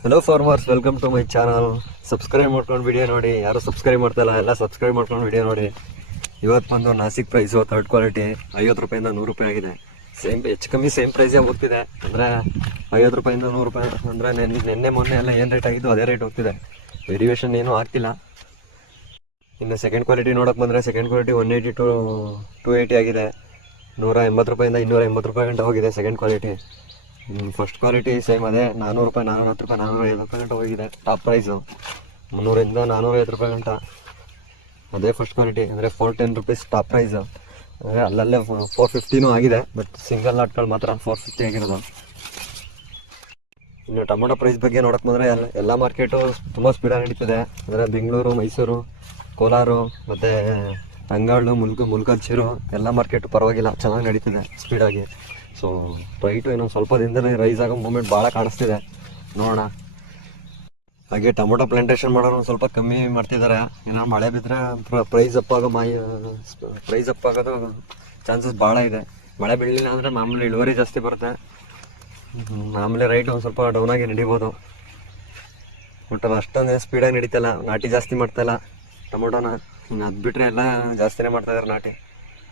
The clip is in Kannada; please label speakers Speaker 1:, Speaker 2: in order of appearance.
Speaker 1: Hello farmers welcome to my channel subscribe ಮಾಡ್ಕೊಂಡು ವಿಡಿಯೋ ನೋಡಿ. ಯಾರು ಸಬ್ಸ್ಕ್ರೈಬ್ ಮಾಡ್ತಾಯಿಲ್ಲ, ಎಲ್ಲ ಸಬ್ಸ್ಕ್ರೈಬ್ ಮಾಡ್ಕೊಂಡು ವಿಡಿಯೋ ನೋಡಿ. ಇವತ್ತು ಬಂದು ನಾಸಿಕ್ ಪ್ರೈಸು ಥರ್ಡ್ ಕ್ವಾಲಿಟಿ ಐವತ್ತು ರೂಪಾಯಿಂದ ನೂರು ರೂಪಾಯಿ ಆಗಿದೆ. ಸೇಮ್ ಹೆಚ್ಚು ಕಮ್ಮಿ ಸೇಮ್ ಪ್ರೈಸೇ ಹೋಗ್ತಿದೆ. ಅಂದರೆ ಐವತ್ತು ರೂಪಾಯಿಂದ ನೂರು ರೂಪಾಯಿ ಅಂದರೆ ನೆನ್ನೆ ನಿನ್ನೆ ಮೊನ್ನೆ ಎಲ್ಲ ಏನು ರೇಟ್ ಆಗಿದ್ದು ಅದೇ ರೇಟ್ ಹೋಗ್ತಿದೆ. ವೇರಿಯೇಷನ್ ಏನೂ ಆಗ್ತಿಲ್ಲ. ಇನ್ನು ಸೆಕೆಂಡ್ ಕ್ವಾಲಿಟಿ ನೋಡೋಕೆ ಬಂದರೆ second quality one eighty two two eighty ಆಗಿದೆ. ನೂರ ಎಂಬತ್ತು ರೂಪಾಯಿಂದ ಇನ್ನೂರ ಎಂಬತ್ತು ರೂಪಾಯಿ ಗಂಟೆ ಹೋಗಿದೆ second quality first quality same ಅದೇ, ನಾನೂರು ರೂಪಾಯಿ ನಾನ್ನೂರ ಹತ್ತು ರೂಪಾಯಿ ನಾನ್ನೂರ ಐವತ್ತು ರೂಪಾಯಿ ಗಂಟೆ ಹೋಗಿದೆ ಟಾಪ್ ಪ್ರೈಸು ಮುನ್ನೂರಿಂದ ನಾನ್ನೂರೈವತ್ತು ರೂಪಾಯಿ ಗಂಟ. ಅದೇ ಫಸ್ಟ್ ಕ್ವಾಲಿಟಿ ಅಂದರೆ four ten rupees top price ಅಂದರೆ ಅಲ್ಲಲ್ಲೇ ಫೋರ್ ಫಿಫ್ಟಿನೂ ಆಗಿದೆ ಬಟ್ ಸಿಂಗಲ್ ಲಾಟ್ಗಳು ಮಾತ್ರ ಫೋರ್ ಫಿಫ್ಟಿ ಆಗಿರೋದು. ಇನ್ನು ಟೊಮೊಟೊ ಪ್ರೈಸ್ ಬಗ್ಗೆ ನೋಡೋಕೆ ಬಂದರೆ ಎಲ್ಲ ಎಲ್ಲ ಮಾರ್ಕೆಟು ತುಂಬ ಸ್ಪೀಡಾಗಿ ನಡೀತದೆ. ಅಂದರೆ ಬೆಂಗಳೂರು, ಮೈಸೂರು, ಕೋಲಾರು, ಮತ್ತು ಅಂಗಾಳು ಮುಲ್ಕ ಮುಲ್ಕಚ್ಚಿರು ಎಲ್ಲ ಮಾರ್ಕೆಟು ಪರವಾಗಿಲ್ಲ, ಚೆನ್ನಾಗಿ ನಡೀತಿದೆ ಸ್ಪೀಡಾಗಿ ಸೊ ರೈಟು ಇನ್ನೊಂದು ಸ್ವಲ್ಪ ದಿನದಲ್ಲಿ ರೈಸ್ ಆಗೋ ಮೂಮೆಂಟ್ ಭಾಳ ಕಾಣಿಸ್ತಿದೆ. ನೋಡೋಣ. ಹಾಗೆ ಟೊಮೊಟೊ ಪ್ಲಾಂಟೇಶನ್ ಮಾಡೋರು ಸ್ವಲ್ಪ ಕಮ್ಮಿ ಮಾಡ್ತಿದ್ದಾರೆ ಏನೋ ಮಳೆ ಬಿದ್ದರೆ ಪ್ರೈಸ್ ಅಪ್ ಆಗೋ ಮೈ ಪ್ರೈಸ್ ಅಪ್ ಆಗೋದು ಚಾನ್ಸಸ್ ಭಾಳ ಇದೆ. ಮಳೆ ಬೀಳಲಿಲ್ಲ ಅಂದರೆ ಮಾಮೂಲಿ ಇಳುವರಿ ಜಾಸ್ತಿ ಬರುತ್ತೆ. ಮಾಮೂಲಿ ರೈಟ್ ಒಂದು ಸ್ವಲ್ಪ ಡೌನ್ ಆಗಿ ನಡಿಬೋದು. ಒಟ್ಟು ಅಷ್ಟೊಂದು ಸ್ಪೀಡಾಗಿ ನಡೀತಲ್ಲ. ನಾಟಿ ಜಾಸ್ತಿ ಮಾಡ್ತಾಯಿಲ್ಲ ಟೊಮೊಟೊನ ಇನ್ನು ಅದು ಬಿಟ್ಟರೆ ಎಲ್ಲ ಜಾಸ್ತಿನೇ ಮಾಡ್ತಾಯಿದ್ದಾರೆ ನಾಟಿ.